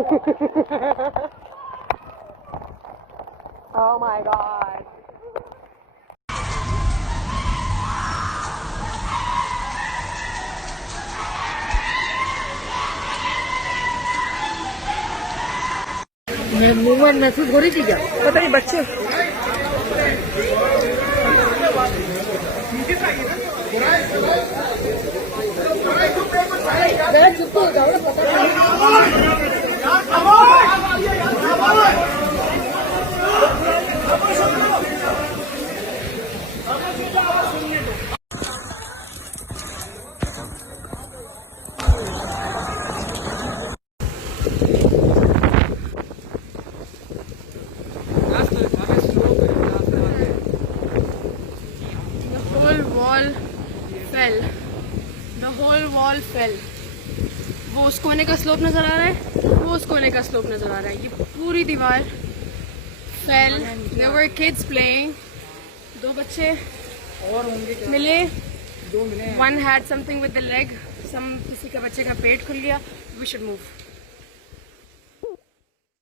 Oh my god. Movement महसूस हो रही थी क्या? पता नहीं बच्चे चुप हो जाओ, पता नहीं। The whole wall fell. वो उस कोने का स्लोप नजर आ रहा है, वो उस कोने का स्लोप नजर आ रहा है. ये पूरी दीवार fell. There were kids playing. 2 बच्चे और होंगे क्या? मिले. 2 मिले. One had something with the leg. किसी का बच्चे का पेट खुल गया. We should move.